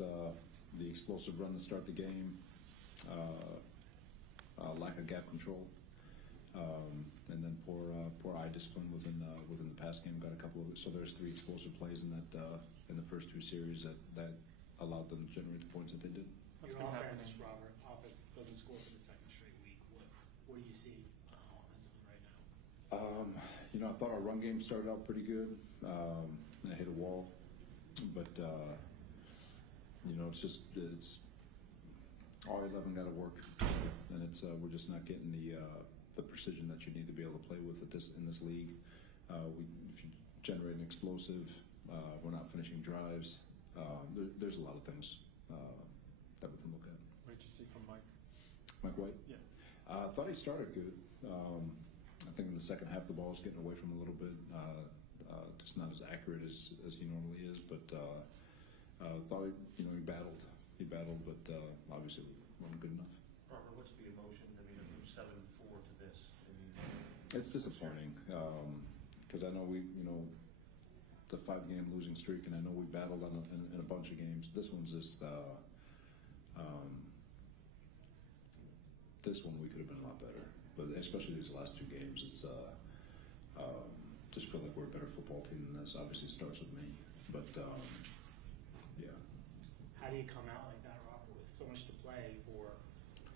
it's the explosive run to start the game, lack of gap control, and then poor eye discipline within the pass game. Got a couple of, so there's 3 explosive plays in the first 2 series that allowed them to generate the points that they did. Your offense, Robert, offense doesn't score for the second straight week. What do you see offensively right now? I thought our run game started out pretty good. I hit a wall, but it's all 11 got to work, and we're just not getting the precision that you need to be able to play with in this league. If you generate an explosive, we're not finishing drives. There's a lot of things that we can look at. What did you see from Mike? Mike White? Yeah. I thought he started good. I think in the second half the ball was getting away from him a little bit. Just not as accurate as he normally is, but thought he battled. He battled, but obviously wasn't good enough. Robert, what's the emotion? I mean, from 7-4 to this. It's disappointing because I know the 5-game losing streak, and I know we battled in a bunch of games. This one's just this one we could have been a lot better, but especially these last 2 games, it's just feel like we're a better football team than this. Obviously, it starts with me, but yeah. How do you come out like that, Robert, with so much to play for,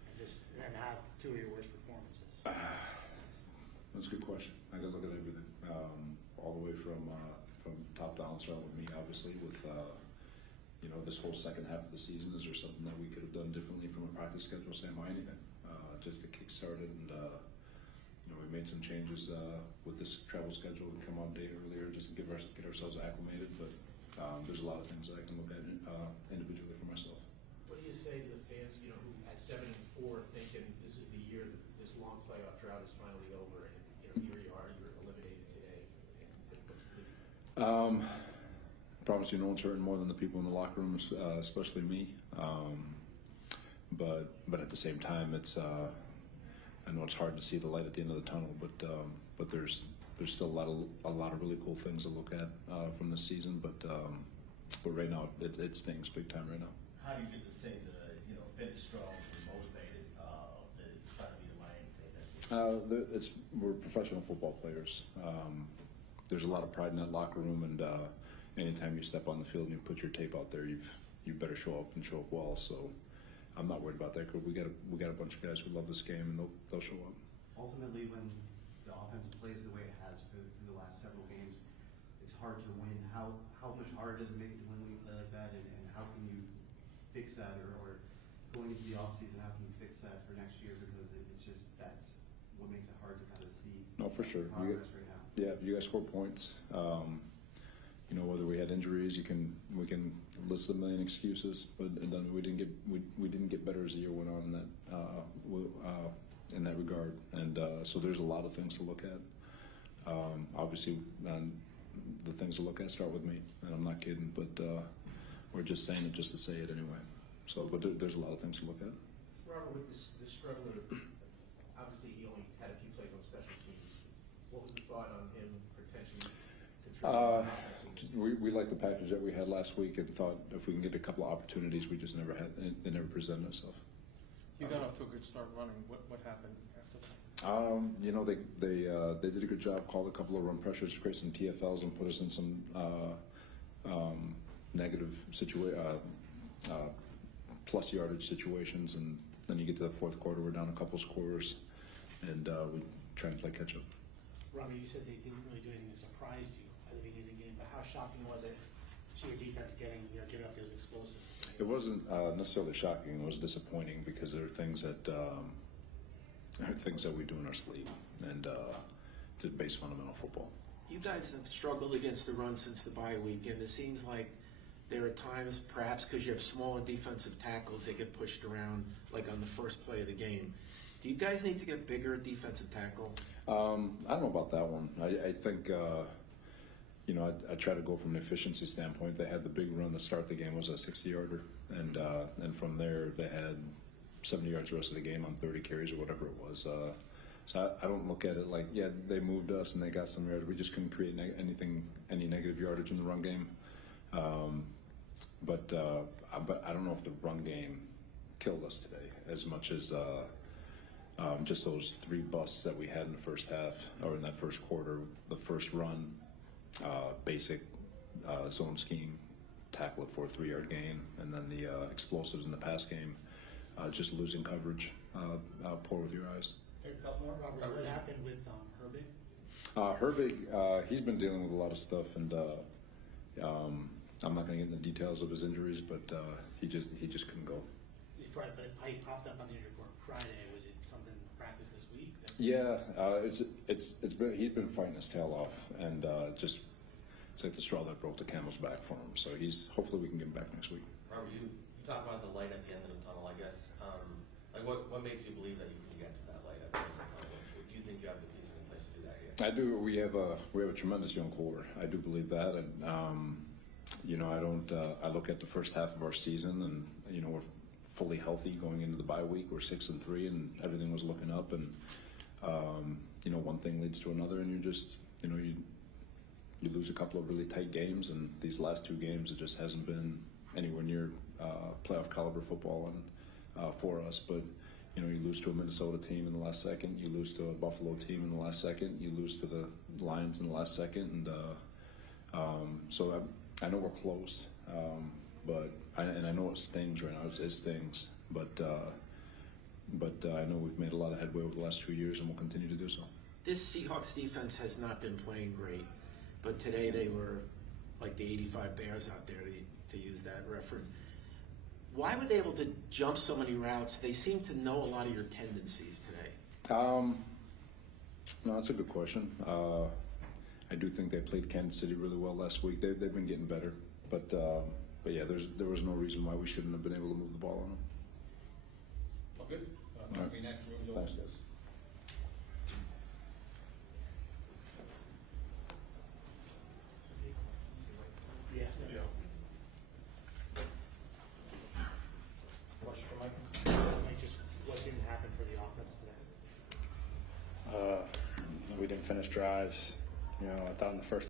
and have 2 of your worst performances? That's a good question. I got to look at everything, all the way from top down. Start with me, obviously, with this whole second half of the season. Is there something that we could have done differently from a practice schedule standpoint? Anything, just to kickstart it, and we made some changes with this travel schedule and come on a day earlier just to get ourselves acclimated. But there's a lot of things that I can look at individually for myself. What do you say to the fans, who at 7-4 thinking this is the year that this long playoff drought is finally over, and here you are, you're eliminated today? Promise you, no one's hurting more than the people in the locker room, especially me. But at the same time, I know it's hard to see the light at the end of the tunnel, but there's still a lot of really cool things to look at from this season. But right now, it stings big time right now. How do you get this team to finish strong and motivated to try to be the Miami team? We're professional football players. There's a lot of pride in that locker room, and anytime you step on the field and you put your tape out there, you better show up and show up well. So I'm not worried about that. We got a bunch of guys who love this game, and they'll show up. Ultimately, when the offense plays the way it has for the last several games, it's hard to win. How much harder does it make it to win when you play like that, and how can you fix that, or going into the offseason, how can you fix that for next year? Because it's just that's what makes it hard to kind of see. No, for sure. Progress right now. Yeah, you guys score points. Whether we had injuries, we can list a million excuses, but then we didn't get better as the year went on in that regard. And so there's a lot of things to look at. Obviously, the things to look at start with me, and I'm not kidding, but we're just saying it just to say it anyway. So, but there's a lot of things to look at. Robert, with the struggle, obviously he only had a few plays on special teams. What was the thought on him potentially contributing? We liked the package that we had last week and thought if we can get a couple of opportunities, we just never had. They never presented themselves. You got off to a good start running. What happened after that? They did a good job. Called a couple of run pressures to create some TFLs and put us in some negative plus yardage situations, and then you get to the fourth quarter, we're down a couple scores, and we try and play catch up. Robert, you said they didn't really do anything that surprised you at the beginning of the game, but how shocking was it to your defense giving up those explosives? It wasn't necessarily shocking. It was disappointing because there are things that we do in our sleep, and to base fundamental football. You guys have struggled against the run since the bye week, and it seems like there are times, perhaps because you have smaller defensive tackles, they get pushed around, like on the first play of the game. Do you guys need to get bigger at defensive tackle? I don't know about that one. I think, I try to go from an efficiency standpoint. They had the big run to start the game, was a 60-yarder, and from there they had 70 yards the rest of the game on 30 carries or whatever it was. So I don't look at it like, yeah, they moved us and they got some yards. We just couldn't create any negative yardage in the run game. but I don't know if the run game killed us today as much as just those 3 busts that we had in the first half or in that first quarter. The first run, basic zone scheme, tackle it for a 3-yard gain, and then the explosives in the pass game, just losing coverage, poor with your eyes. Robert, what happened with Herbig? Herbig, he's been dealing with a lot of stuff, and I'm not going to get into the details of his injuries, but he just couldn't go. Right, but he popped up on the injury report Friday. Was it something practice this week? Yeah, he's been fighting his tail off, and just it's like the straw that broke the camel's back for him. So hopefully we can get him back next week. Robert, you talk about the light at the end of the tunnel, I guess. Like what makes you believe that you can get to that light at the end of the tunnel? Do you think you have the pieces in place to do that yet? I do. We have a tremendous young core. I do believe that, and I look at the first half of our season, and we're fully healthy going into the bye week. We're 6-3, and everything was looking up, and one thing leads to another, and you lose a couple of really tight games, and these last 2 games it just hasn't been anywhere near playoff caliber football for us. But you lose to a Minnesota team in the last second, you lose to a Buffalo team in the last second, you lose to the Lions in the last second, and so I know we're close, but I know it stings right now. It stings, but I know we've made a lot of headway over the last 2 years, and we'll continue to do so. This Seahawks defense has not been playing great, but today they were like the 85 Bears out there, to use that reference. Why were they able to jump so many routes? They seem to know a lot of your tendencies today. No, that's a good question. I do think they played Kansas City really well last week. They've been getting better, but yeah, there was no reason why we shouldn't have been able to move the ball on them. Well, good. All right. Next room's Thanks, open. guys. Yeah. Question for Mike? Like just what didn't happen for the offense today? We didn't finish drives. I thought in the first